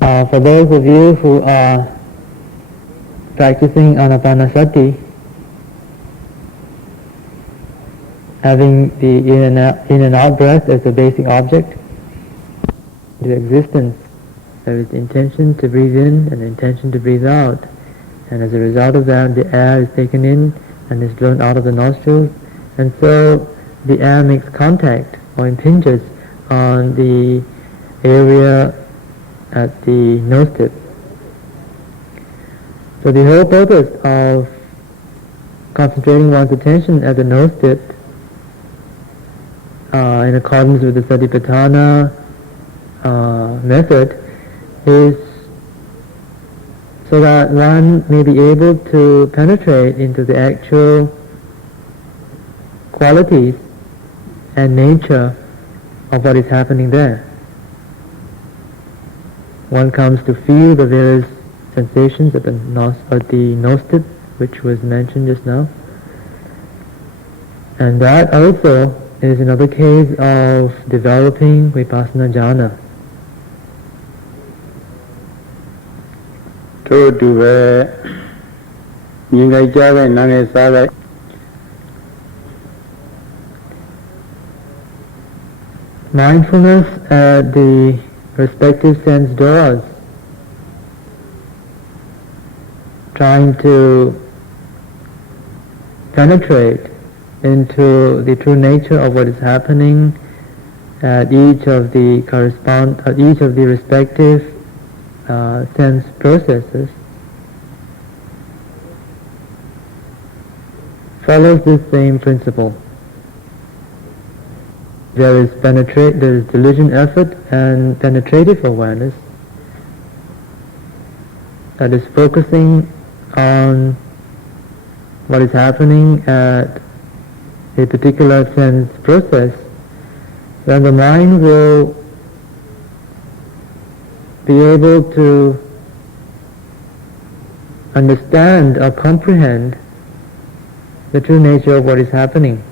For those of you who are practicing anapanasati, having the in and out breath as the basic object, the existence, there is intention to breathe in and intention to breathe out, and as a result of that the air is taken in and is blown out of the nostrils, and so the air makes contact or impinges on the area at the nose tip. So the whole purpose of concentrating one's attention at the nose tip, in accordance with the Satipatthana method, is so that one may be able to penetrate into the actual qualities and nature of what is happening there. One comes to feel the various sensations at the nose tip, which was mentioned just now. And that also is another case of developing Vipassana jhana. Mindfulness at the respective sense doors, trying to penetrate into the true nature of what is happening at each of the respective sense processes, follows this same principle. There is diligent effort and penetrative awareness that is focusing on what is happening at a particular sense process. Then the mind will be able to understand or comprehend the true nature of what is happening.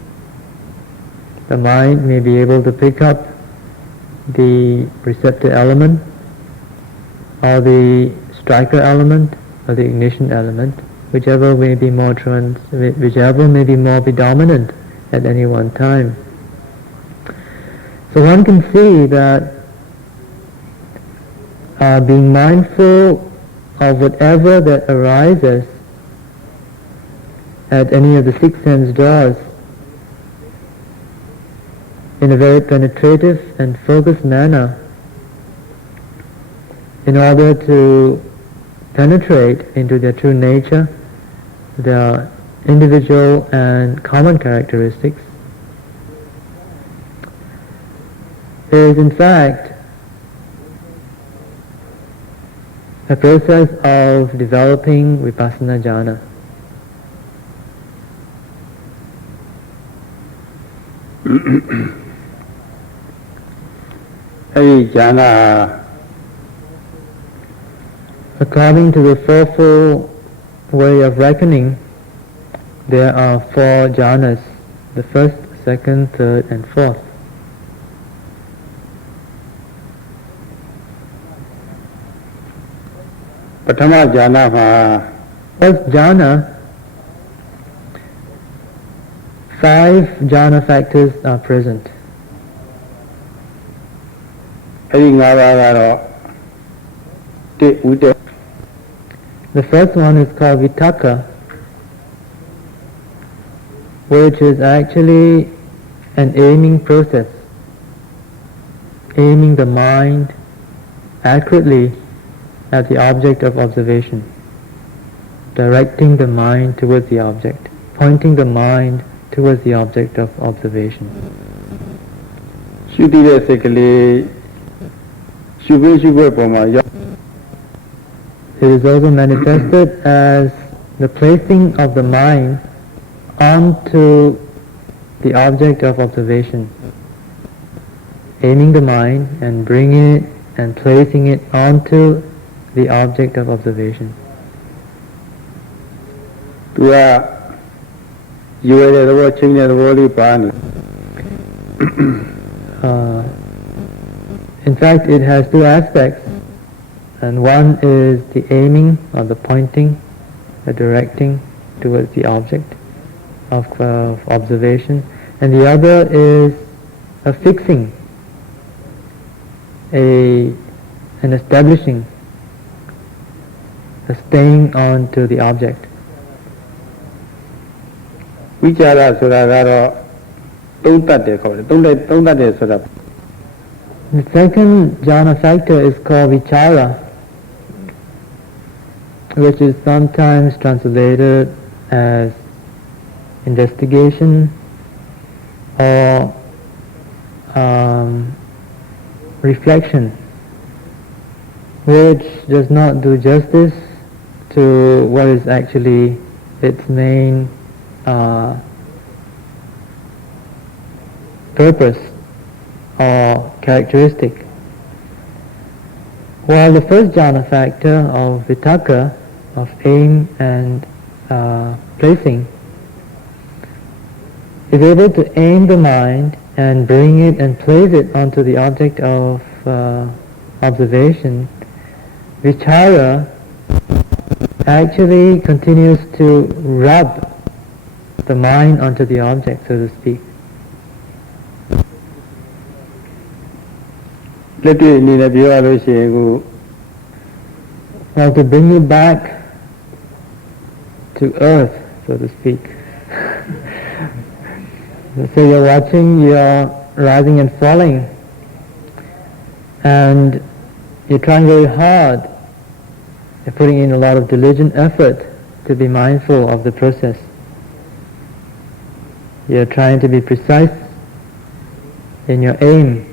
The mind may be able to pick up the receptor element, or the striker element, or the ignition element, whichever may be more predominant at any one time. So one can see that being mindful of whatever that arises at any of the six sense doors in a very penetrative and focused manner, in order to penetrate into their true nature, their individual and common characteristics, is in fact a process of developing Vipassana jhana. According to the fourfold way of reckoning, there are four jhanas: the first, second, third, and fourth. First jhana, 5 jhana factors are present. The first one is called Vitakka, which is actually an aiming process, aiming the mind accurately at the object of observation, directing the mind towards the object, pointing the mind towards the object of observation. It is also manifested as the placing of the mind onto the object of observation, aiming the mind and bringing it and placing it onto the object of observation. In fact, it has two aspects. And one is the aiming or the pointing, the directing towards the object of observation, and the other is a fixing, an establishing, a staying on to the object. ဝိจာရဆိုတာကတော့သုံးတတ်တယ်ခေါ်တယ်သုံးတတ်တယ်ဆိုတာ The second jhana factor is called vichara, which is sometimes translated as investigation or reflection, which does not do justice to what is actually its main purpose or characteristic. While the first jhana factor of vitakka, of aim and placing, is able to aim the mind and bring it and place it onto the object of observation, vichara actually continues to rub the mind onto the object, so to speak. လက်တွေ့အနေနဲ့ပြောရလို့ရှိရင်ကို Now to bring you back to earth, so to speak. So you're watching your rising and falling, and you're trying very hard, you're putting in a lot of diligent effort to be mindful of the process. You're trying to be precise in your aim.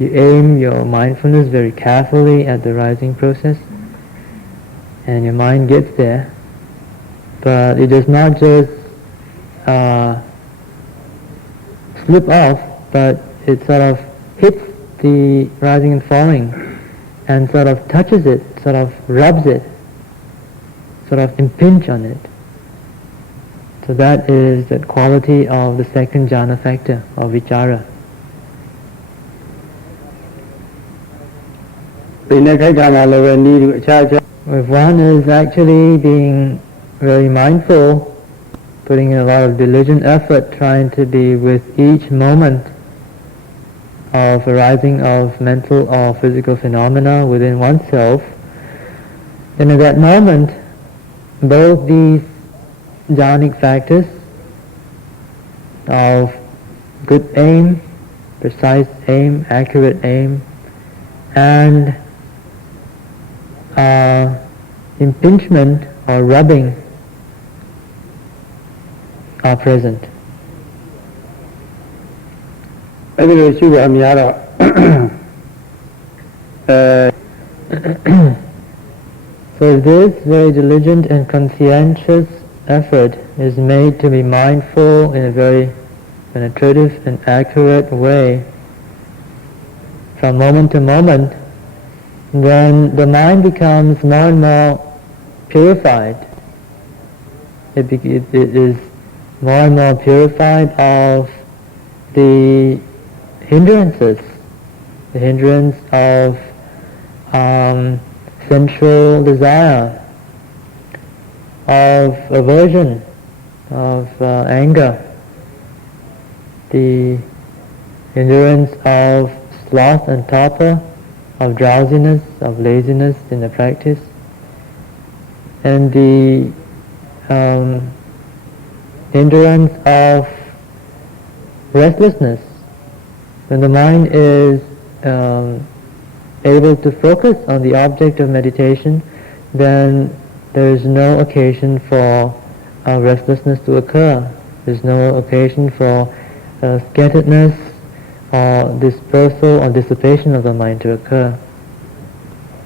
You aim your mindfulness very carefully at the rising process, and your mind gets there, but it does not just slip off, but it sort of hits the rising and falling and sort of touches it, sort of rubs it, sort of impinge on it. So that is the quality of the second jhana factor of vichara. If one is actually being very mindful, putting in a lot of diligent effort, trying to be with each moment of arising of mental or physical phenomena within oneself, then at that moment, both these jhanic factors of good aim, precise aim, accurate aim, and impingement or rubbing are present. So this very diligent and conscientious effort is made to be mindful in a very penetrative and accurate way from moment to moment, then the mind becomes more and more purified. It is more and more purified of the hindrances, the hindrance of sensual desire, of aversion, of anger, the hindrance of sloth and torpor, of drowsiness, of laziness in the practice, and the hindrance of restlessness. When the mind is able to focus on the object of meditation, then there is no occasion for restlessness to occur. There is no occasion for scatteredness or dispersal or dissipation of the mind to occur.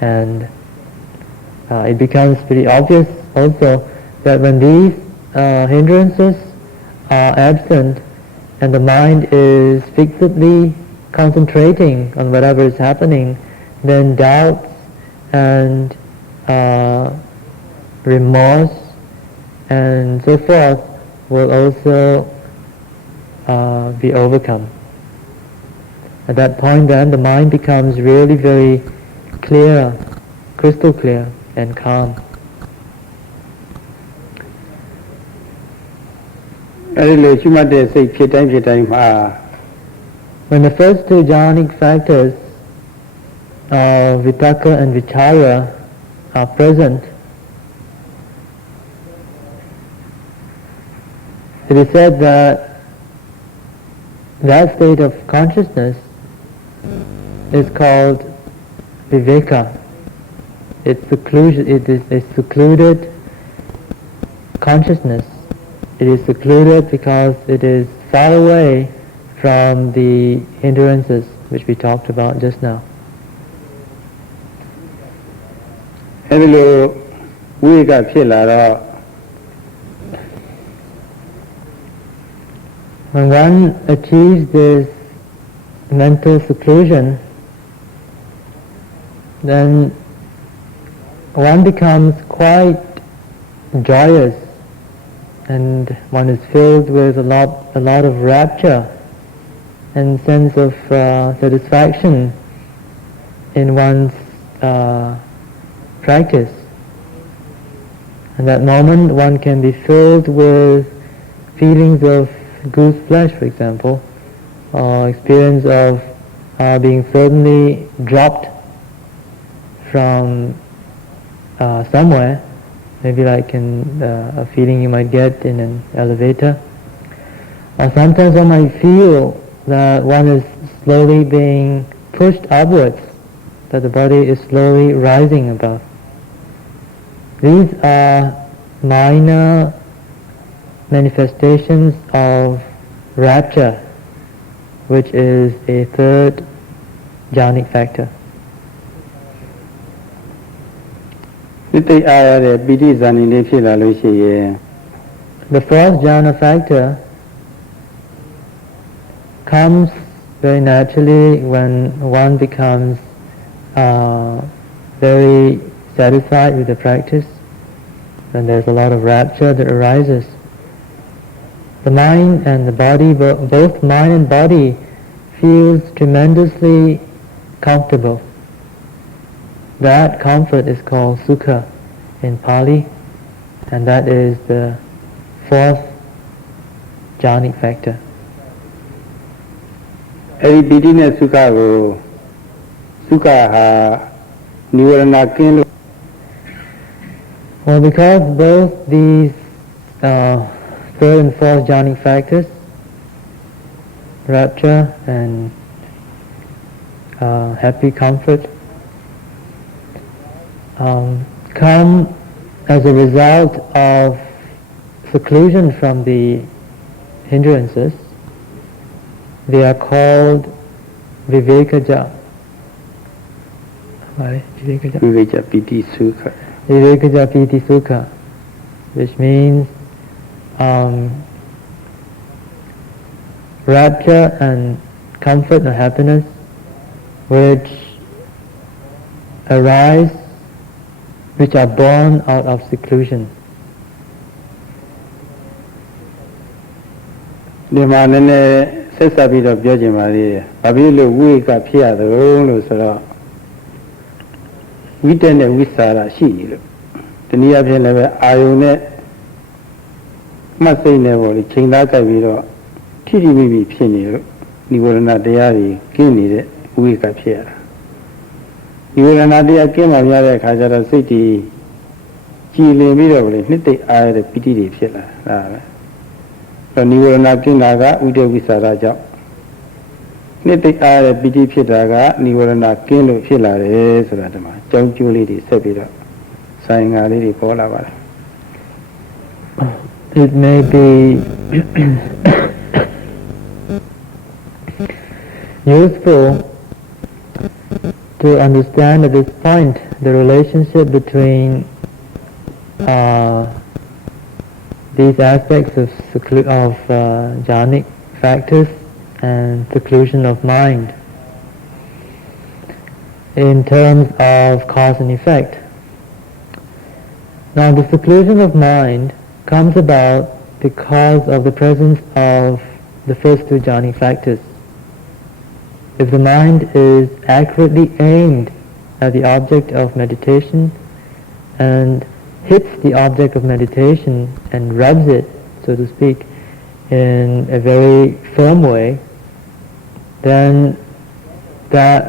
And it becomes pretty obvious also that when these hindrances are absent and the mind is fixedly concentrating on whatever is happening, then doubts and remorse and so forth will also be overcome. At that point then the mind becomes really very clear crystal clear and calm. အဲဒီလိုရှိမှတ်တဲ့စိတ်ဖြစ်တိုင်းမှာ When the first two jhanic factors of vitakka and vichara are present, it is said that that state of consciousness is called viveka. It is a secluded consciousness. It is secluded because it is far away from the hindrances which we talked about just now. အဲဒီလိုဝိကဖြစ်လာတော့ When one achieves this mental seclusion, then one becomes quite joyous and one is filled with a lot of rapture and sense of satisfaction in one's practice. In that moment one can be filled with feelings of goose flesh, for example, or experience of being suddenly dropped from somewhere, maybe like in a feeling you might get in an elevator. Or sometimes one might feel that one is slowly being pushed upwards, that the body is slowly rising above. These are minor manifestations of rapture, which is a third jhanic factor. စိတ်အားရတဲ့ပိဋိဇာနိလေးဖြစ်လာလို့ရှိရင် The fourth jhana factor comes very naturally when one becomes very satisfied with the practice, when there's a lot of rapture that arises. The mind and the body, both mind and body, feels tremendously comfortable. That comfort is called sukha in Pali, and that is the fourth jhanic factor. အဲဒီပိဋိနဲ့သုခကိုသုခဟာនិဝရဏကင်းလို့ Well, because both these third and fourth jhanic factors, rapture and happy comfort, come as a result of seclusion from the hindrances, they are called vivekaja. Vivekaja. ဝိဝေကျပိဋိသုခ Vivekaja piti sukha, which means rapture and comfort or happiness which arise, which are born out of seclusion. ဒီမှာနည်းနည်းဆက်ဆက်ပြီးတော့ပြောချင်ပါသေးတယ်။ဘာဖြစ်လို့ဝိကဖြစ်ရသလဲလို့ဆိုတော့ဝိတ္တနဲ့ဝိสารရှိနေလို့တနည်းအားဖြင့်လည်းပဲအာယုန်နဲ့မှတ်စိတ်နဲ့ပေါ့လေချိန်သားကြိုက်ပြီးတော့ထိထိမိမိဖြစ်နေလို့និဝရဏတရားကြီးကင်းနေတဲ့ဝိကဖြစ်ရတာ။និဝရဏတရားကင်းမှရတဲ့အခါကျတော့စိတ်ကြီးကြည်လင်ပြီးတော့ပေါ့လေနှစ်သိမ့်အားရတဲ့ပိဋိတွေဖြစ်လာတာပဲ။တော့និဝရဏကင်းတာကဥဒိဝိสารကြောင့်နှစ်သိအားတဲ့ပိဋိဖြစ်တာကនិဝရဏကင်းလို့ဖြစ်လာတယ်ဆိုတာဒီမှာကြောင်းကျိုးလေးတွေဆက်ပြီးတော့ဆိုင်ငါလေးတွေပေါ်လာပါတယ် It may be useful to understand at this point the relationship between these aspects of jhanic factors and seclusion of mind in terms of cause and effect. Now the seclusion of mind comes about because of the presence of the first two jhanic factors. If the mind is accurately aimed as the object of meditation and hits the object of meditation and rubs it, so to speak, in a very firm way, then that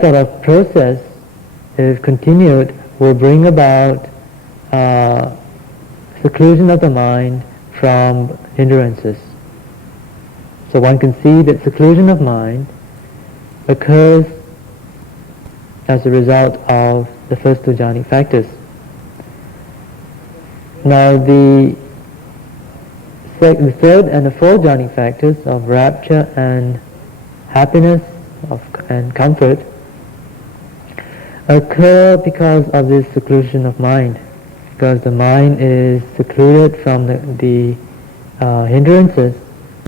sort of process, if continued, will bring about seclusion of the mind from hindrances. So one can see that seclusion of mind occurs as a result of the first two jhanic factors. Now the third and the fourth jhanic factors of rapture and happiness and comfort occur because of this seclusion of mind, because the mind is secluded from the hindrances.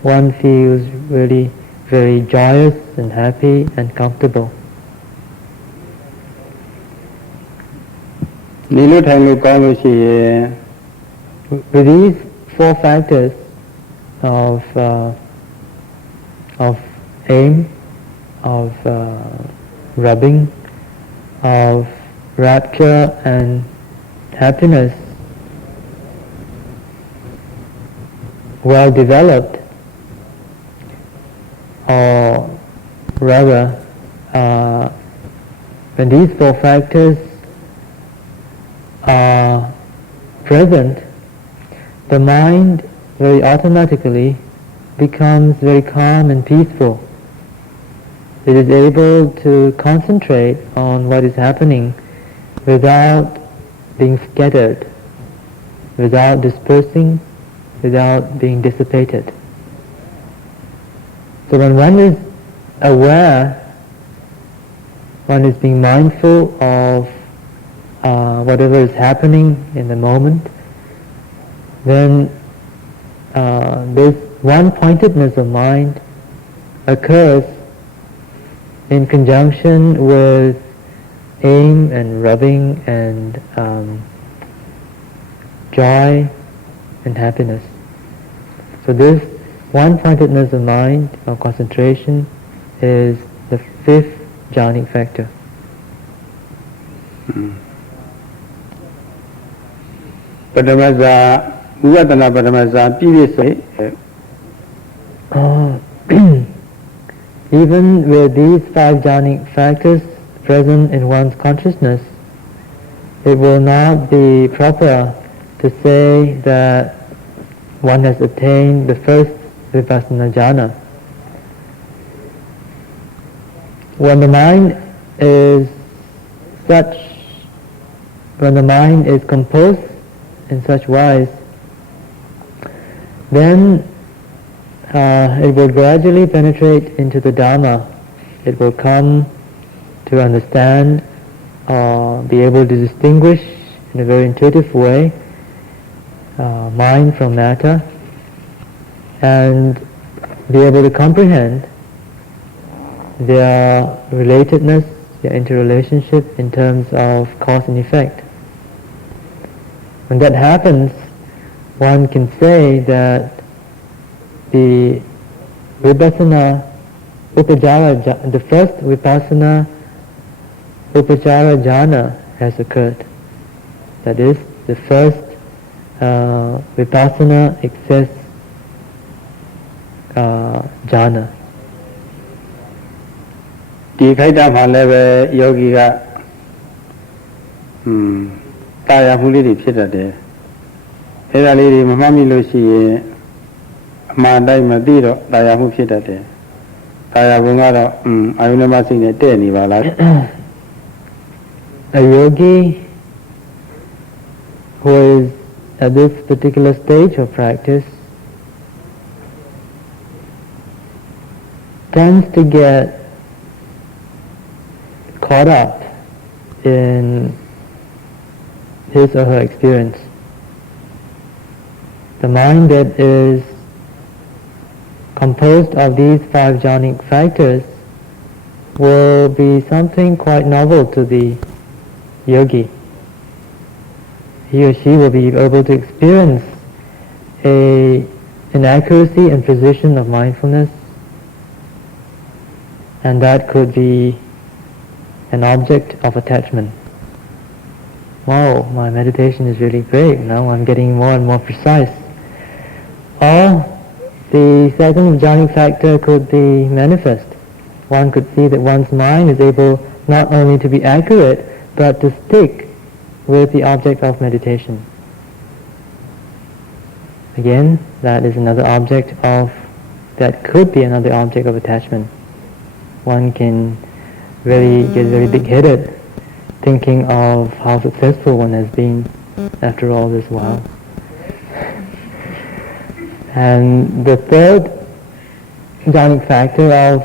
One feels really very joyous and happy and comfortable. နေလို့ထိုင်လို့ကောင်းလို့ရှိရင် With these four factors of aim, of rubbing, of rapture and happiness well developed, or rather, when these four factors are present, the mind very automatically becomes very calm and peaceful. It is able to concentrate on what is happening without being scattered, without dispersing, without being dissipated. So when one is aware, one is being mindful of whatever is happening in the moment, then this one-pointedness of mind occurs in conjunction with aim and rubbing and joy and happiness. So this one-pointedness of mind, of concentration, is the fifth jhanic factor. ပထမဇာဝိပဿနာပထမဇာပြည့်ပြည့်စုံ Even with these five jhanic factors present in one's consciousness, it will not be proper to say that one has attained the first Vipassana jhana. When the mind is composed in such wise, then it will gradually penetrate into the Dhamma. It will come to understand, be able to distinguish in a very intuitive way mind from matter, and be able to comprehend their relatedness, their interrelationship in terms of cause and effect. When that happens, one can say that the Vipassana Upajara, the first Vipassana Upajara jhana has occurred. That is, the first Vipassana excess jhana. ဒီခိုက်တာမှလည်းပဲယောဂီကတာယာမှုလေးတွေဖြစ်တတ်တယ်အဲ့ဒါလေးတွေမမှတ်မိလို့ရှိရင်အမှန်တိုင်းမသိတော့တာယာမှုဖြစ်တတ်တယ်တာယာဘုံကတော့အာယုဏမစိတ်နဲ့တဲ့နေပါလား A yogi who is at this particular stage of practice tends to get caught up in his or her experience. The mind that is composed of these five jhanic factors will be something quite novel to the yogi. He or she will be able to experience an accuracy and precision of mindfulness, and that could be an object of attachment. Wow, my meditation is really great, now I'm getting more and more precise. Or the second jhanic factor could be manifest. One could see that one's mind is able not only to be accurate, but to stick with the object of meditation. Again, that is another object that could be another object of attachment. One can really get very big-headed thinking of how successful one has been after all this while. And the third jhanic factor of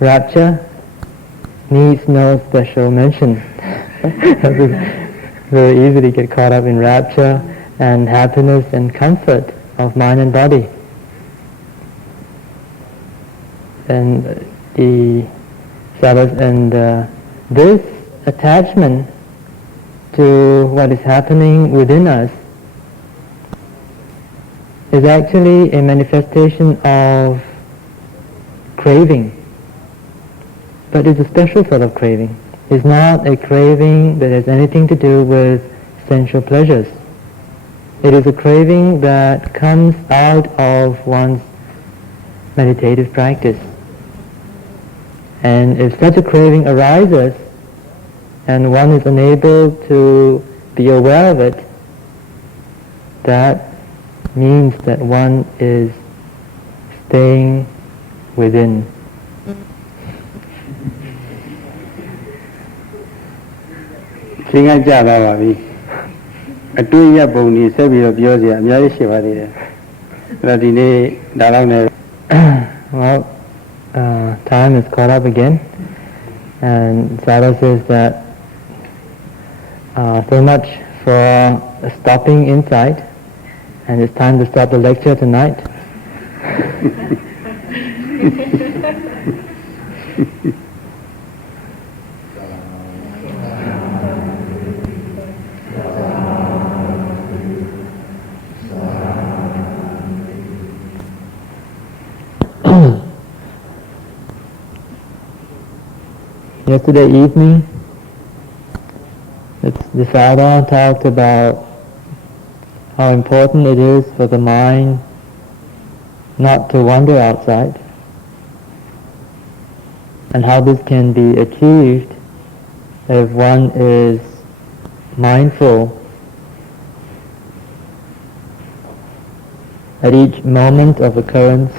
rapture needs no special mention. Very easily get caught up in rapture and happiness and comfort of mind and body. And this attachment to what is happening within us is actually a manifestation of craving. But it's a special sort of craving. It's not a craving that has anything to do with sensual pleasures. It is a craving that comes out of one's meditative practice. And if such a craving arises and one is unable to be aware of it, that means that one is staying within. Well, time is caught up again, and Sayadaw says that so much for stopping insight, and it's time to stop the lecture tonight. Yesterday evening, the Sayadaw talked about how important it is for the mind not to wander outside, and how this can be achieved if one is mindful at each moment of occurrence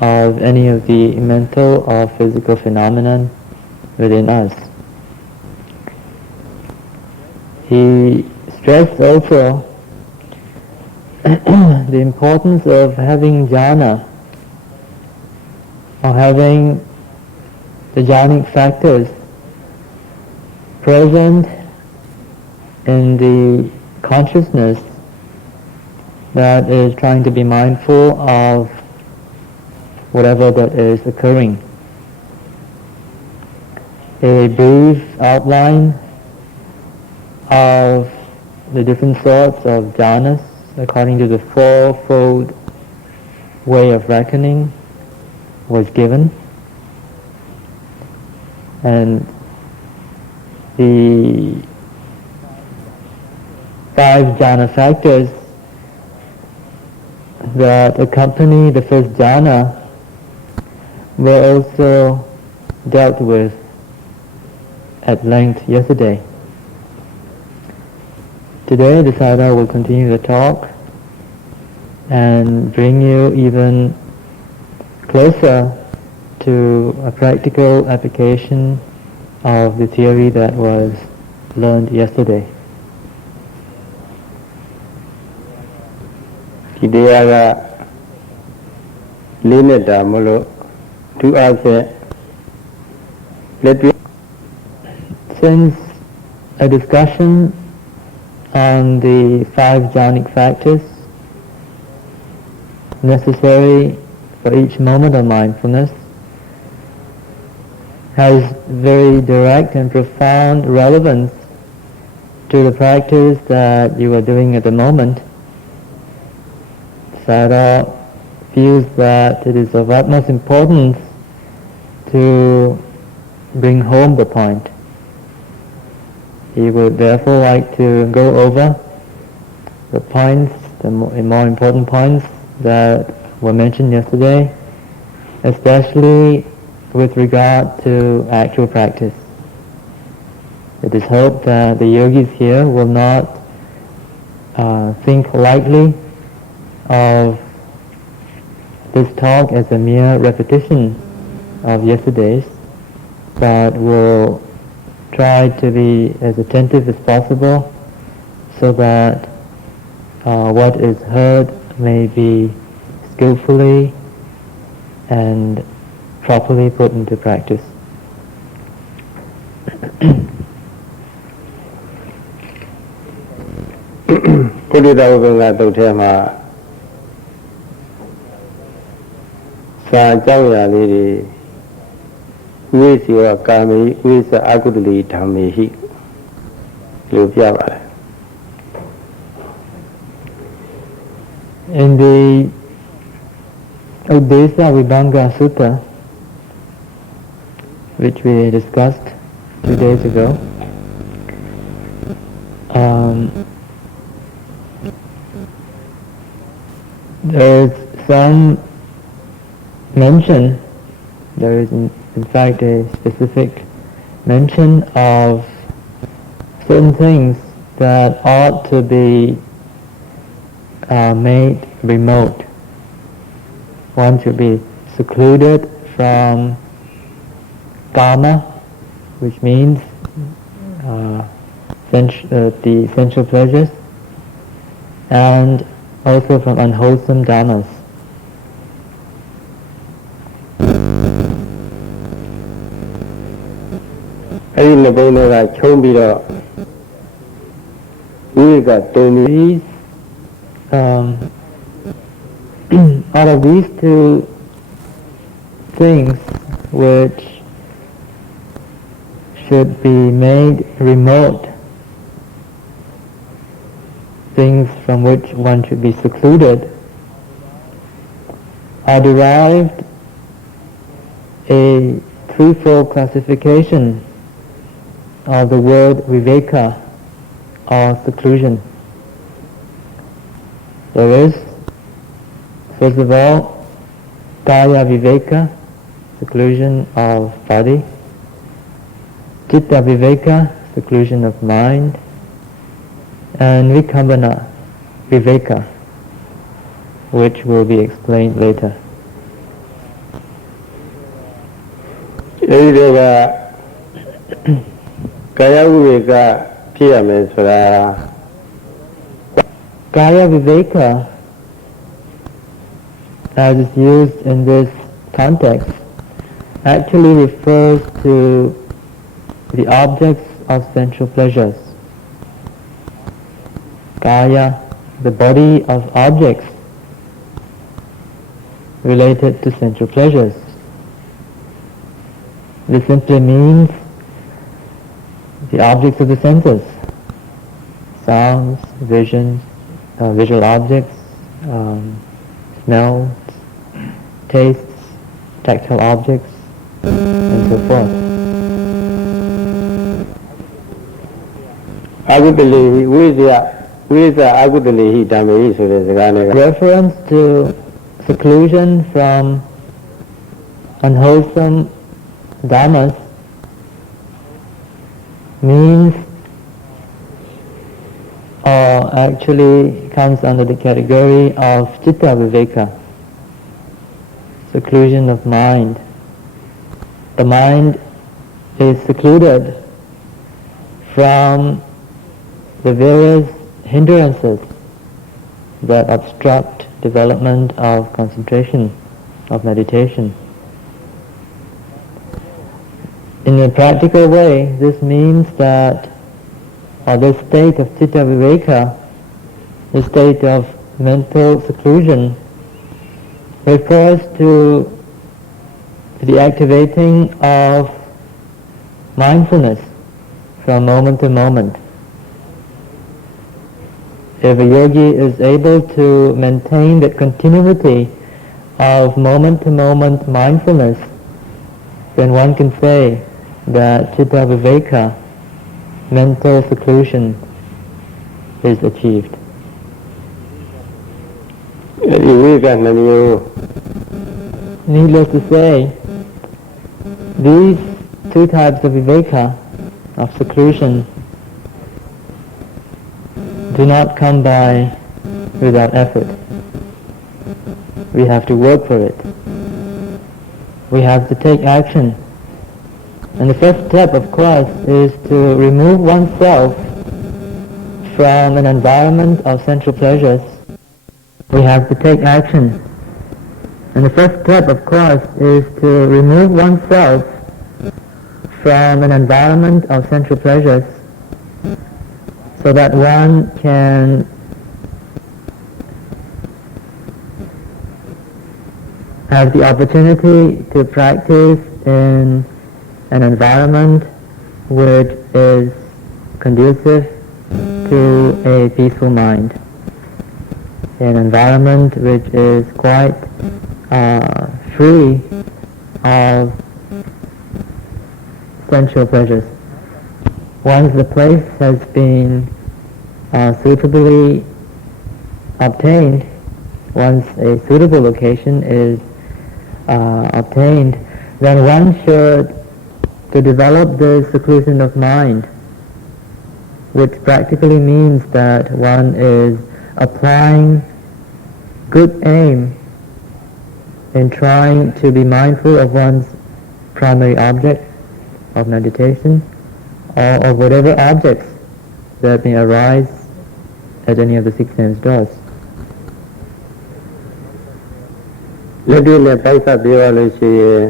of any of the mental or physical phenomenon within us. He stressed also the importance of having jhana, or having the jhanic factors present in the consciousness that is trying to be mindful of whatever that is occurring. A brief outline of the different sorts of jhanas according to the fourfold way of reckoning was given, and the 5 jhana factors that accompany the first jhana were also dealt with at length yesterday. Today the Sayadaw will continue the talk and bring you even closer to a practical application of the theory that was learned yesterday. Since a discussion on the 5 jhanic factors necessary for each moment of mindfulness has very direct and profound relevance to the practice that you are doing at the moment, Sayadaw feels that it is of utmost importance to bring home the point. He would therefore like to go over the points, the more important points that were mentioned yesterday, especially with regard to actual practice. It is hoped that the yogis here will not think lightly of this talk as a mere repetition of yesterday's, but will try to be as attentive as possible so that what is heard may be skillfully and properly put into practice. ပုရိသဝကကတုတ်ထဲမှာစာအကြောင်းအရာလေးတွေဝိစီဝကာမေဝိသအကုတ္တလိဓမ္မေဟိလို့ပြပါတယ် In the Udesa Vibhanga Sutta, which we discussed 2 days ago, there is some mention, there is in fact a specific mention of certain things that ought to be made remote. One should be secluded from kama, which means the sensual pleasures, and also from unwholesome dhammas. These out of these two things which should be made remote, things from which one should be secluded, are derived a threefold classification of the word viveka, or seclusion. There is, first of all, kaya viveka, seclusion of body; citta viveka, seclusion of mind; and vikambana viveka, which will be explained later. Kaya viveka phiyame soda Kaya viveka, as is used in this context, actually refers to the objects of sensual pleasures. Kaya, the body of objects related to sensual pleasures. This simply means the objects of the senses, sounds, visions, visual objects, smells, tastes, tactile objects, and so forth. Reference to seclusion from unwholesome dhammas means, or actually comes under the category of citta viveka, seclusion of mind. The mind is secluded from the various hindrances that obstruct development of concentration, of meditation. In a practical way, this means that this state of citta viveka, the state of mental seclusion, refers to the activating of mindfulness from moment to moment. If a yogi is able to maintain that continuity of moment to moment mindfulness, then one can say that chitta viveka, mental seclusion, is achieved. ဒီဝိကနှမျိုး Needless to say, these two types of viveka, of seclusion, do not come by without effort. We have to work for it. We have to take action. And the first step, of course, is to remove oneself from an environment of sensual pleasures. We have to take action. And the first step, of course, is to remove oneself from an environment of sensual pleasures so that one can have the opportunity to practice in an environment which is conducive to a peaceful mind, an environment which is quite free of sensual pleasures. Once the place has been suitably obtained, once a suitable location is obtained, then one should to develop the seclusion of mind, which practically means that one is applying good aim in trying to be mindful of one's primary object of meditation, or of whatever objects that may arise at any of the six sense doors. လက်တွေ့နဲ့ပိုက်ဆက်ပြောရလို့ရှိရင်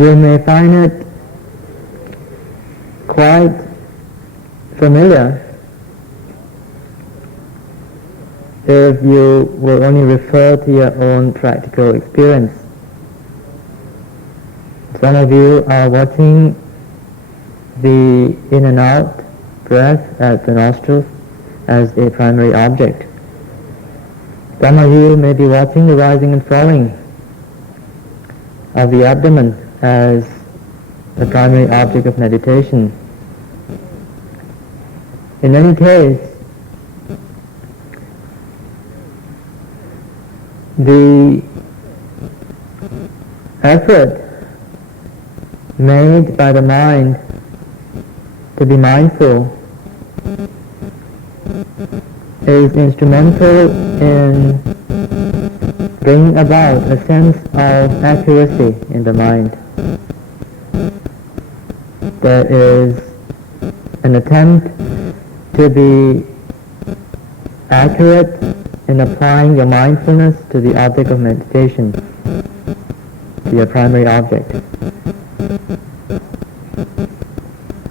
You may find it quite familiar if you will only refer to your own practical experience. Some of you are watching the in and out breath at the nostrils as a primary object. Some of you may be watching the rising and falling of the abdomen as the primary object of meditation. In any case, the effort made by the mind to be mindful is instrumental in bringing about a sense of accuracy in the mind. There is an attempt to be accurate in applying your mindfulness to the object of meditation, to your primary object.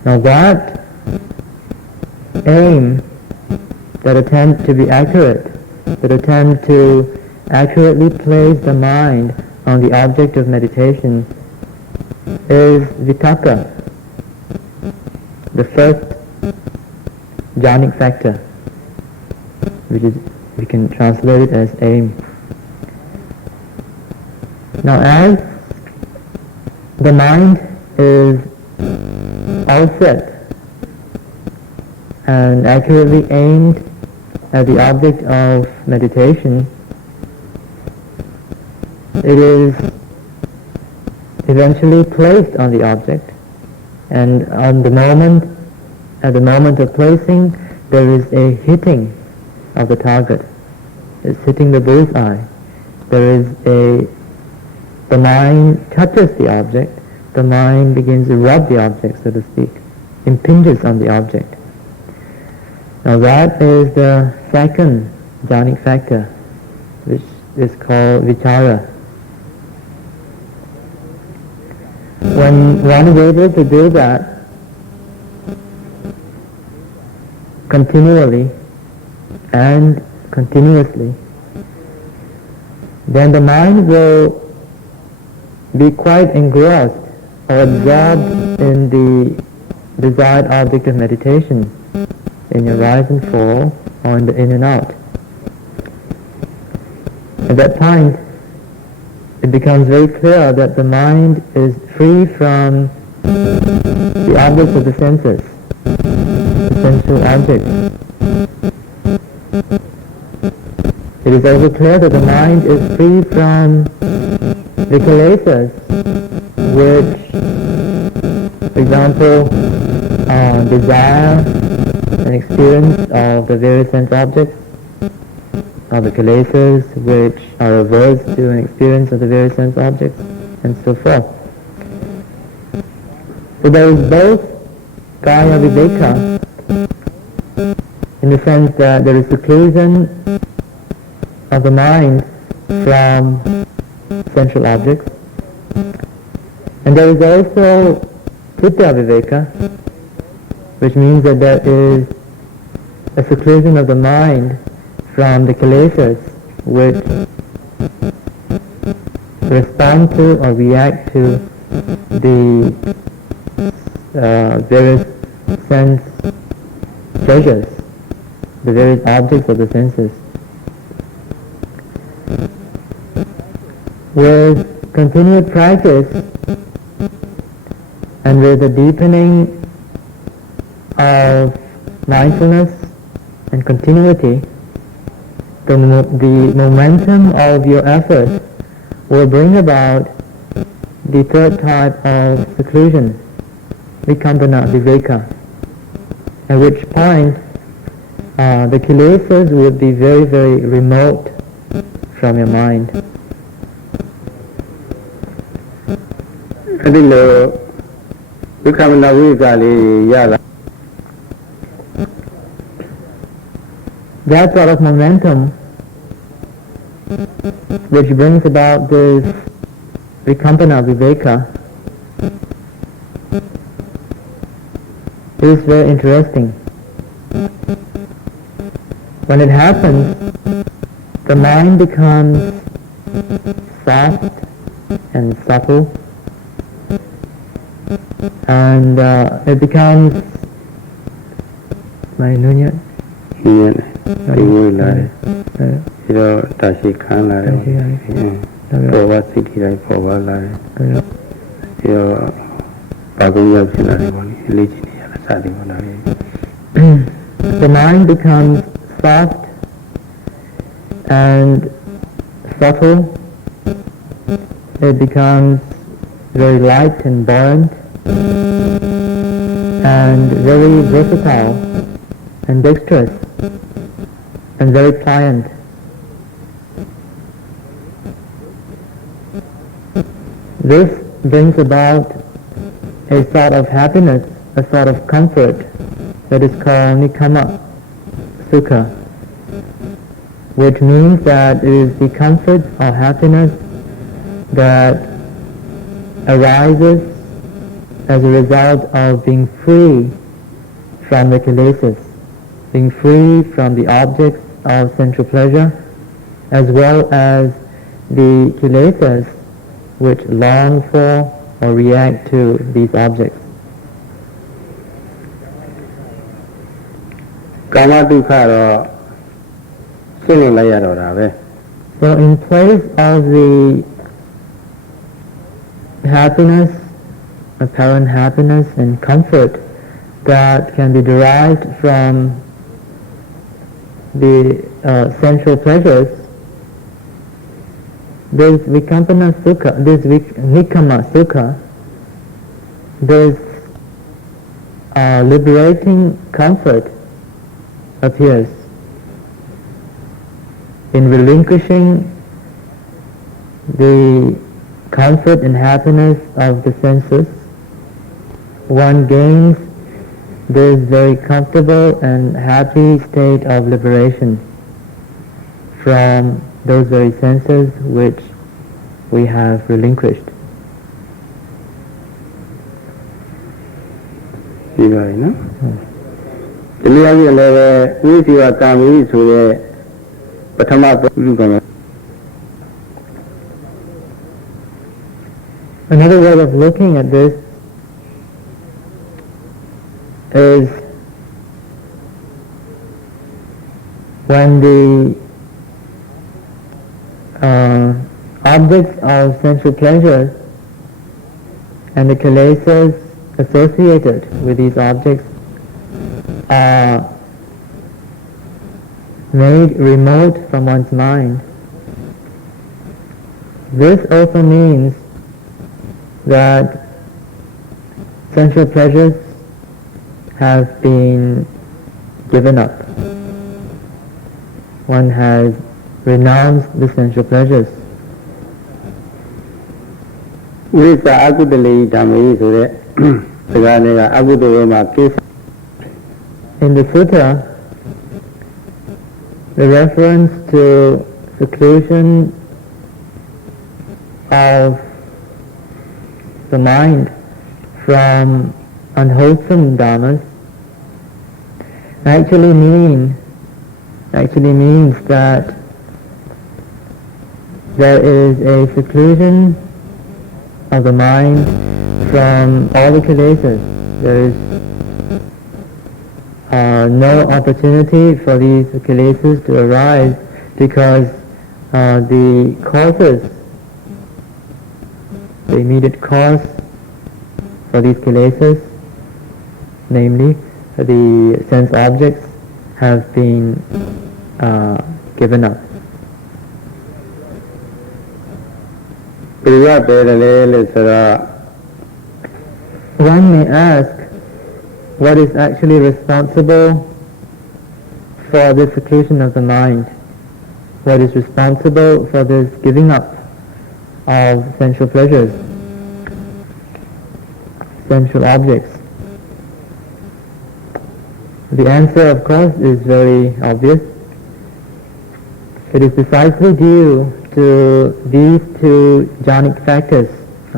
Now that aim, that attempt to be accurate, that attempt to accurately place the mind on the object of meditation is vitaka, the first jhanic factor, which is, we can translate it as aim. Now as the mind is all set and accurately aimed at the object of meditation, it is eventually placed on the object, and at the moment of placing, there is a hitting of the target. It's hitting the bullseye. The mind touches the object, the mind begins to rub the object, so to speak, impinges on the object. Now that is the second jhanic factor, which is called vichara. When one is able to do that continually and continuously, then the mind will be quite engrossed or absorbed in the desired object of meditation, in your rise and fall or in the in and out. At that point, it becomes very clear that the mind is free from the objects of the senses, the sensual objects. It is also clear that the mind is free from the kilesas, which, for example, desire an experience of the various sense objects, or the kilesas which are averse to an experience of the various sense objects, and so forth. So there is both kaya viveka, in the sense that there is seclusion of the mind from sensual objects, and there is also citta viveka, which means that there is a seclusion of the mind from the kilesas which respond to or react to the various sense pleasures, the various objects of the senses. With continued practice and with the deepening of mindfulness and continuity, the momentum of your effort will bring about the third type of seclusion, vikampana viveka, at which point the kilesas would be very, very remote from your mind. That sort of momentum which brings about this vikampana viveka is very interesting. When it happens, the mind becomes soft and subtle, and it becomes the mind becomes soft and subtle. It becomes very light and buoyant and very versatile and dexterous and very pliant. This brings about a sort of happiness, a sort of comfort that is called nikama sukha, which means that it is the comfort or happiness that arises as a result of being free from the kilesas, being free from the objects of sensual pleasure, as well as the kilesas which long for or react to these objects. So in place of the happiness, apparent happiness and comfort that can be derived from the sensual pleasures, this vikampana sukha, this nikama sukha, this liberating comfort appears in relinquishing the comfort and happiness of the senses. One gains this very comfortable and happy state of liberation from those very senses which we have relinquished. Another way of looking at this is when the objects of sensual pleasures and the kilesas associated with these objects are made remote from one's mind. This also means that sensual pleasures have been given up. One has renounced the sensual pleasures. ဝိသအကုတလေဓမ္မေဆိုတဲ့စကားနဲ့ကအကုသိုလ်မှာကိစ္စ In the sutta, the reference to seclusion of the mind from unwholesome dharmas actually means that there is a seclusion of the mind from all the kilesas. There is no opportunity for these kilesas to arise because the causes, the immediate cause for these kilesas, namely the sense objects, have been given up. ဘယ်ကပဲလဲလို့ဆိုတော့ One may ask, what is actually responsible for this seclusion of the mind? What is responsible for this giving up of sensual pleasures, sensual objects? The answer, of course, is very obvious. It is precisely due to these two jhanic factors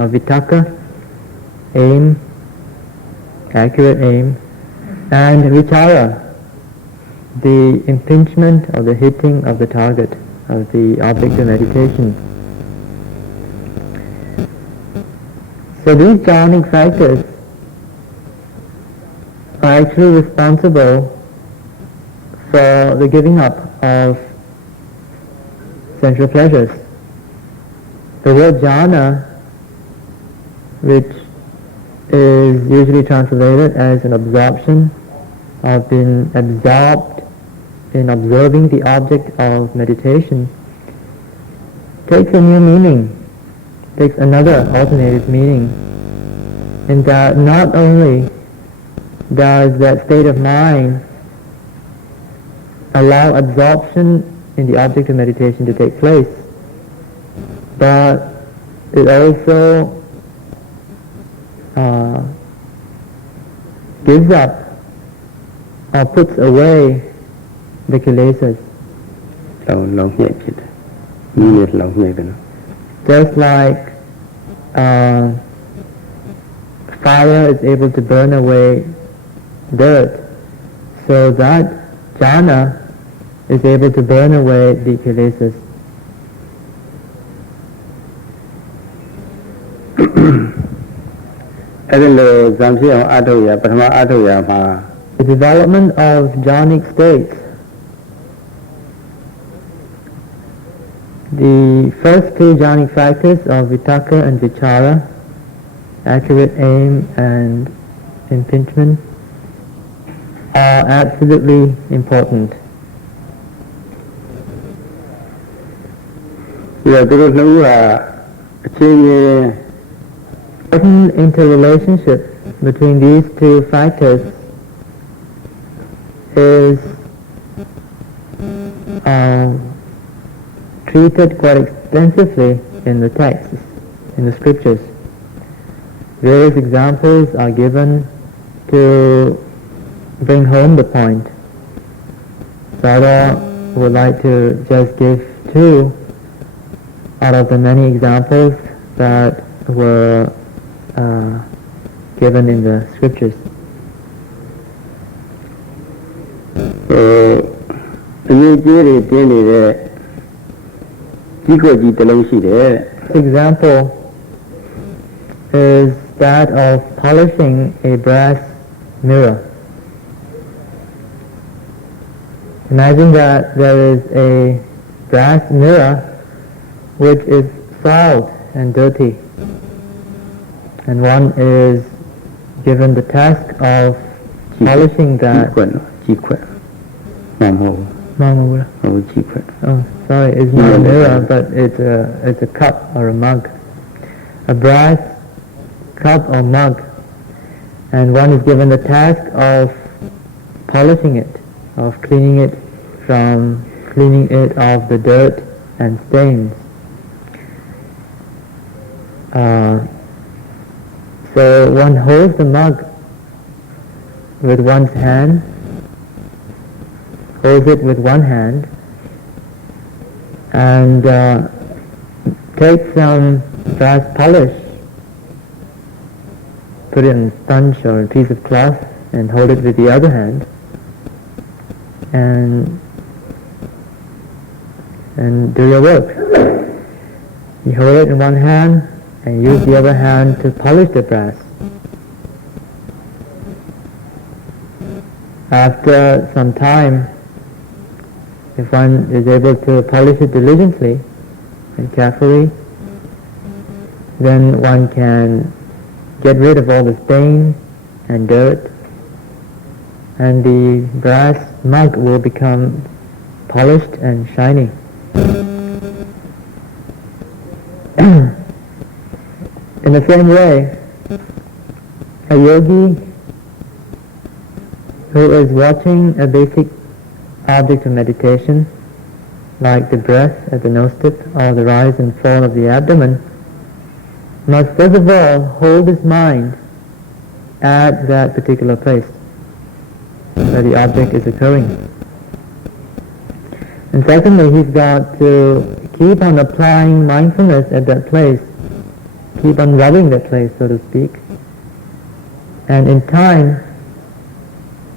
of vitakka, aim, accurate aim, and vichara, the impingement or the hitting of the target of the object of meditation. So these jhanic factors are actually responsible for the giving up of sensual pleasures. The word jhana, which is usually translated as an absorption, or being absorbed in observing the object of meditation, takes a new meaning, takes another alternative meaning, in that not only does that state of mind allow absorption in the object of meditation to take place, but it also gives up or puts away the kilesas. Just like fire is able to burn away dirt, so that jhana is able to burn away the kilesas. The development of jhanic states, the first two jhanic factors of vitakka and vichara, accurate aim and impingement, are absolutely important. Certain interrelationship between these two factors is treated quite extensively in the texts, in the scriptures. Various examples are given to bring home the point. Sada would like to just give two out of the many examples that were given in the scriptures. Example is that of polishing a brass mirror. Imagine that there is a brass mirror which is foul and dirty, and one is given the task of polishing that. Oh, sorry, it's not a mirror, but it's a cup or a mug, a brass cup or mug, and one is given the task of polishing it, of cleaning it of the dirt and stains. So one holds the mug with one's hand, holds it with one hand, and takes some brass polish, put it in a sponge or a piece of cloth, and hold it with the other hand, and do your work. You hold it in one hand and use the other hand to polish the brass. After some time, if one is able to polish it diligently and carefully, then one can get rid of all the stain and dirt, and the brass mug will become polished and shiny. In the same way, a yogi who is watching a basic object of meditation, like the breath at the nose tip or the rise and fall of the abdomen, must first of all hold his mind at that particular place where the object is occurring. And secondly, he's got to keep on applying mindfulness at that place, keep on rubbing that place, so to speak. And in time,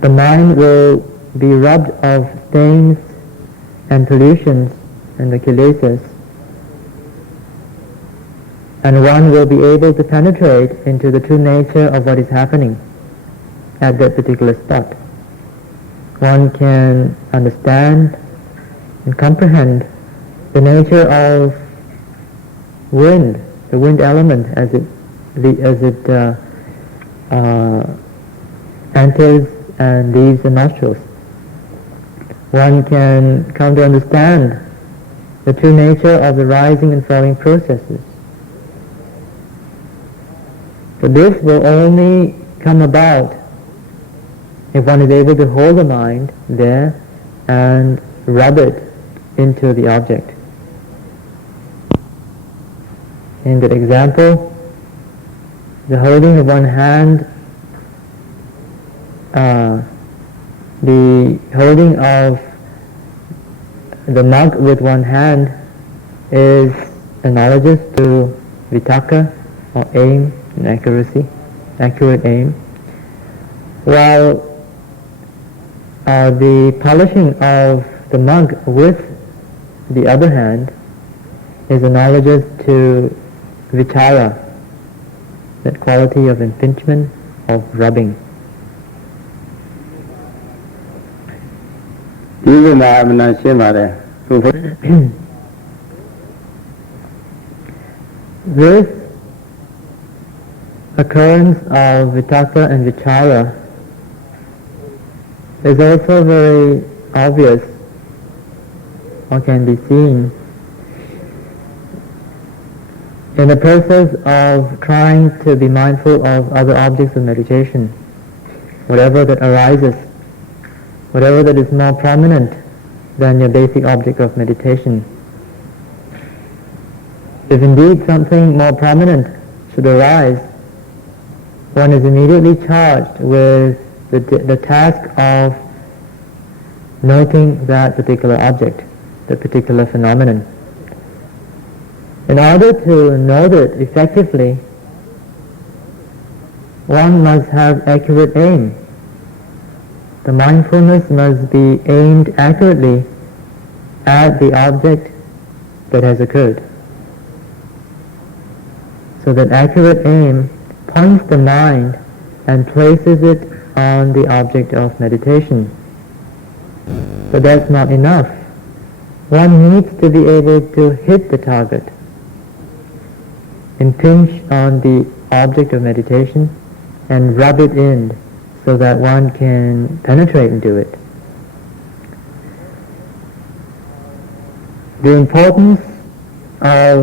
the mind will be rubbed of stains and pollutions and the kilesas, and one will be able to penetrate into the true nature of what is happening at that particular spot. One can understand and comprehend the nature of wind, the wind element as it enters and leaves the nostrils. One can come to understand the true nature of the rising and falling processes. But this will only come about if one is able to hold the mind there and rub it into the object. In that example, the holding of one hand, the holding of the mug with one hand is analogous to vitakka or aim and accuracy, accurate aim, while the polishing of the mug with the other hand is analogous to vichara, that quality of impingement, of rubbing. This occurrence of vitakka and vichara is also very obvious, or can be seen, in the process of trying to be mindful of other objects of meditation, whatever that arises, whatever that is more prominent than your basic object of meditation. If indeed something more prominent should arise, one is immediately charged with the task of noting that particular object, that particular phenomenon. In order to note it effectively, one must have accurate aim. The mindfulness must be aimed accurately at the object that has occurred. So that accurate aim points the mind and places it on the object of meditation. But that's not enough. One needs to be able to hit the target. impinge on the object of meditation and rub it in so that one can penetrate into it. The importance of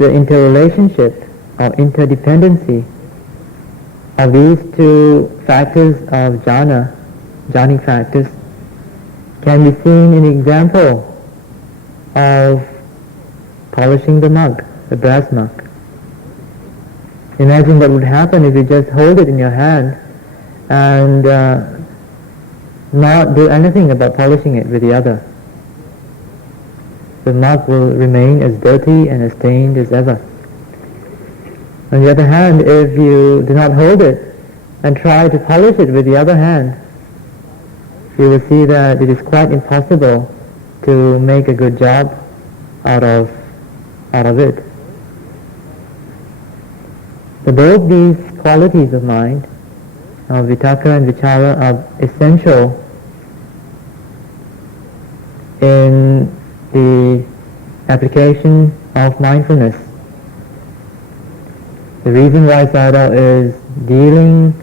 the interrelationship or interdependency of these two factors of jhanic factors, can be seen in the example of polishing the mug, the brass mug. Imagine what would happen if you just hold it in your hand and not do anything about polishing it with the other. The mug will remain as dirty and as stained as ever. On the other hand, if you do not hold it and try to polish it with the other hand, you will see that it is quite impossible to make a good job out of it. So both these qualities of mind, of vitakka and vichara, are essential in the application of mindfulness. The reason why Sayadaw is dealing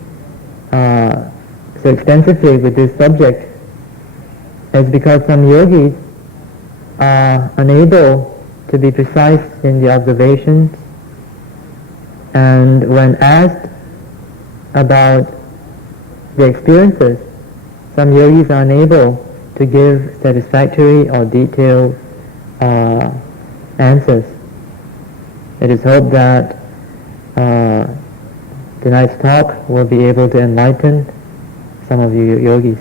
so extensively with this subject is because some yogis are unable to be precise in the observations, and when asked about the experiences, some yogis are unable to give satisfactory or detailed answers. It is hoped that tonight's talk will be able to enlighten some of you yogis.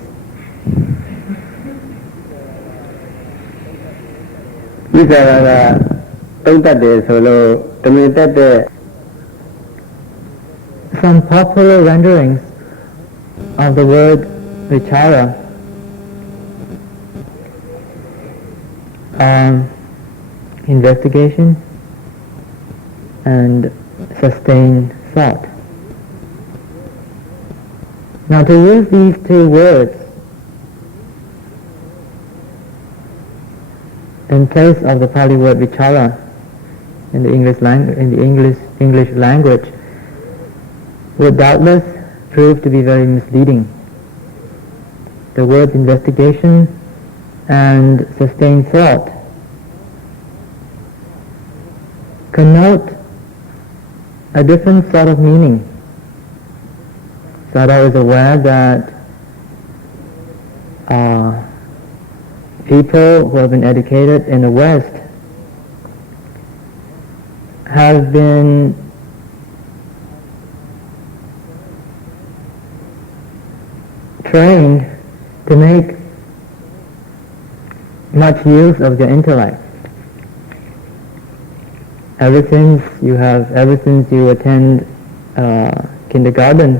ဝိသရာကသုံးတတ်တယ်ဆိုလို့တမင်တက်တဲ့ Some popular renderings of the word vichara are investigation and sustained thought. Now, to use these two words in place of the Pali word vichara in the English language would doubtless prove to be very misleading. The words investigation and sustained thought connote a different sort of meaning. Sayadaw is aware that people who have been educated in the West have been trained to make much use of their intellect. Ever since you attend kindergarten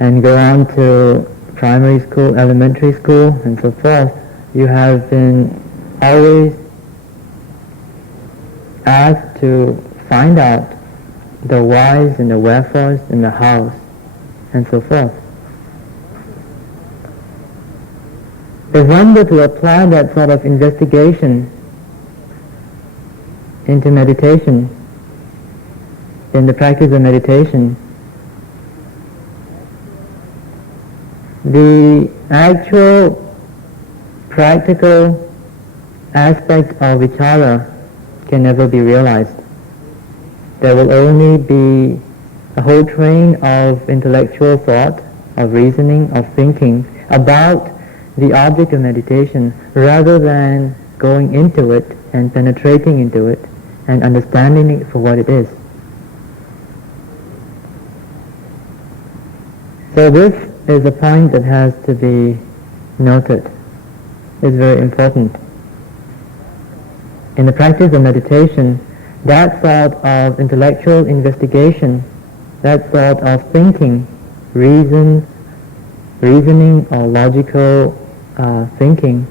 and go on to primary school, elementary school, and so forth, you have been always asked to find out the whys and the wherefores and the hows, and so forth. If one were to apply that sort of investigation into meditation, in the practice of meditation, the actual practical aspect of vichara can never be realized. There will only be a whole train of intellectual thought, of reasoning, of thinking about the object of meditation, rather than going into it and penetrating into it and understanding it for what it is. So this is a point that has to be noted. It's very important. In the practice of meditation, that sort of intellectual investigation, that sort of thinking, reasoning or logical thinking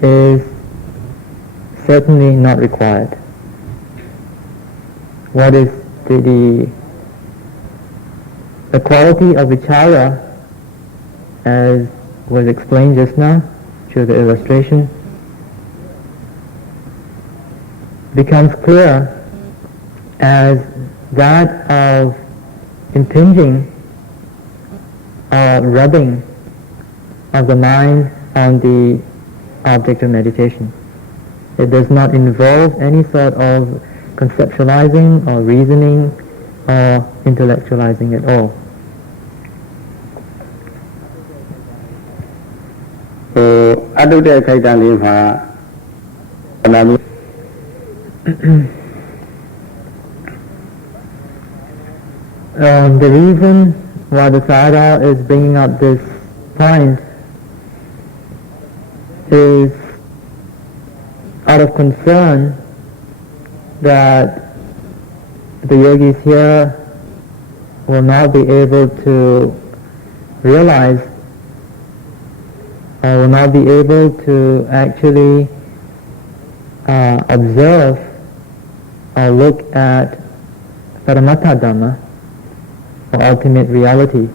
is certainly not required. What is the quality of vichara, as was explained just now through the illustration, becomes clear as that of impinging or rubbing of the mind on the object of meditation. It does not involve any sort of conceptualizing or reasoning or intellectualizing at all. The reason why the Sayadaw is bringing up this point is out of concern that the yogis here will not be able to realize or will not be able to actually observe or look at Paramattha Dhamma, or ultimate reality.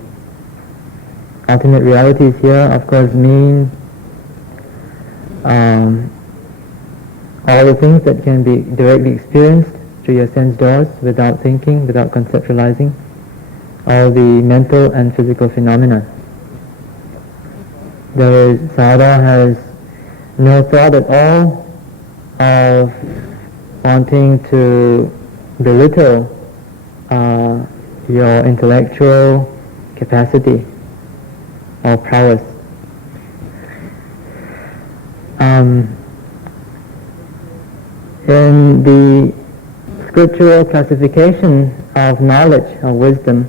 Ultimate realities here, of course, mean all the things that can be directly experienced through your sense doors without thinking, without conceptualizing, all the mental and physical phenomena. Sayadaw has no thought at all of wanting to belittle your intellectual capacity or prowess. In the scriptural classification of knowledge or wisdom,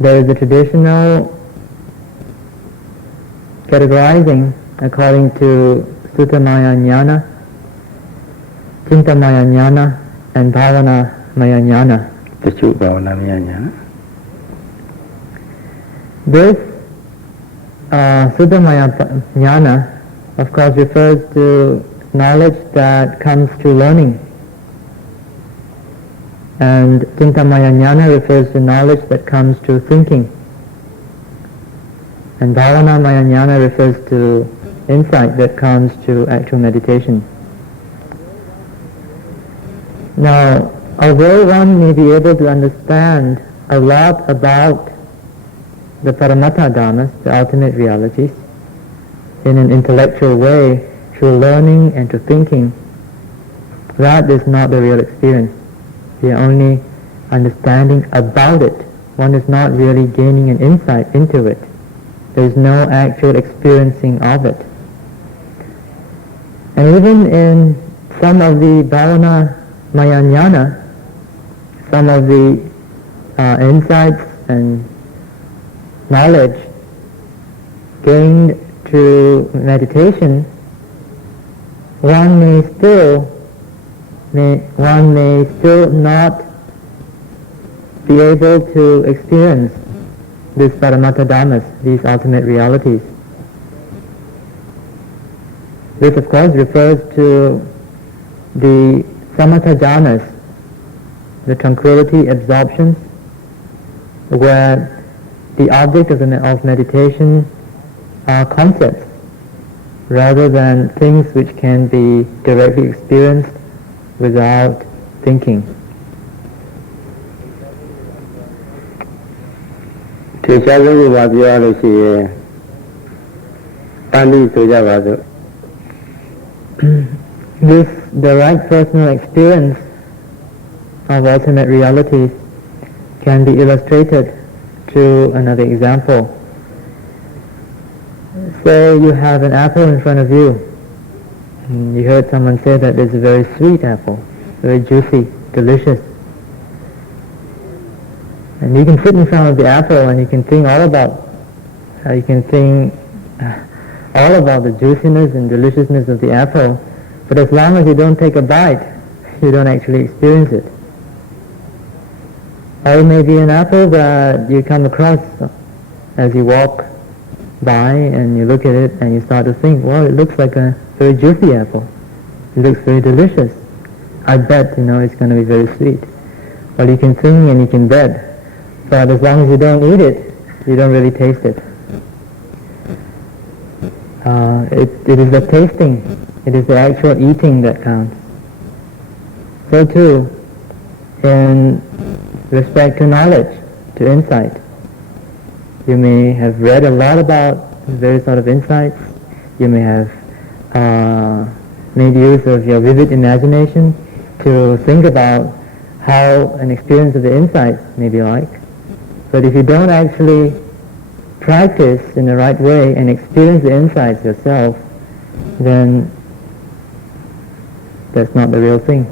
there is a traditional categorizing according to Sutta-maya jnana, Chintamaya jnana, and Bhavana-maya jnana. This Sutta-maya jnana, of course, refers to knowledge that comes through learning, and Chintamaya jnana refers to knowledge that comes through thinking, and Bhavana-maya jnana refers to insight that comes through actual meditation. Now, although one may be able to understand a lot about the Paramattha Dhammas, the ultimate realities, in an intellectual way, through learning and through thinking, that is not the real experience. We are only understanding about it. One is not really gaining an insight into it. There is no actual experiencing of it. And even in some of the Bhavana-maya jnana, some of the insights and knowledge gained through meditation, one may still not be able to experience these Paramattha Dhammas, these ultimate realities. This, of course, refers to the samatha jhanas, the tranquility absorptions, where the object of meditation are concepts rather than things which can be directly experienced without thinking. The right personal experience of ultimate realities can be illustrated through another example. Say you have an apple in front of you. You heard someone say that it's a very sweet apple, very juicy, delicious. And you can sit in front of the apple and you can think all about the juiciness and deliciousness of the apple, but as long as you don't take a bite, you don't actually experience it. Or it may be an apple that you come across as you walk by and you look at it and you start to think, well, it looks like a very juicy apple. It looks very delicious. I bet, it's going to be very sweet. Well, you can think and you can bet, but as long as you don't eat it, you don't really taste it. It is the tasting It is the actual eating that counts. So too, in respect to knowledge, to insight. You may have read a lot about various sort of insights. You may have made use of your vivid imagination to think about how an experience of the insights may be like. But if you don't actually practice in the right way and experience the insights yourself, then that's not the real thing.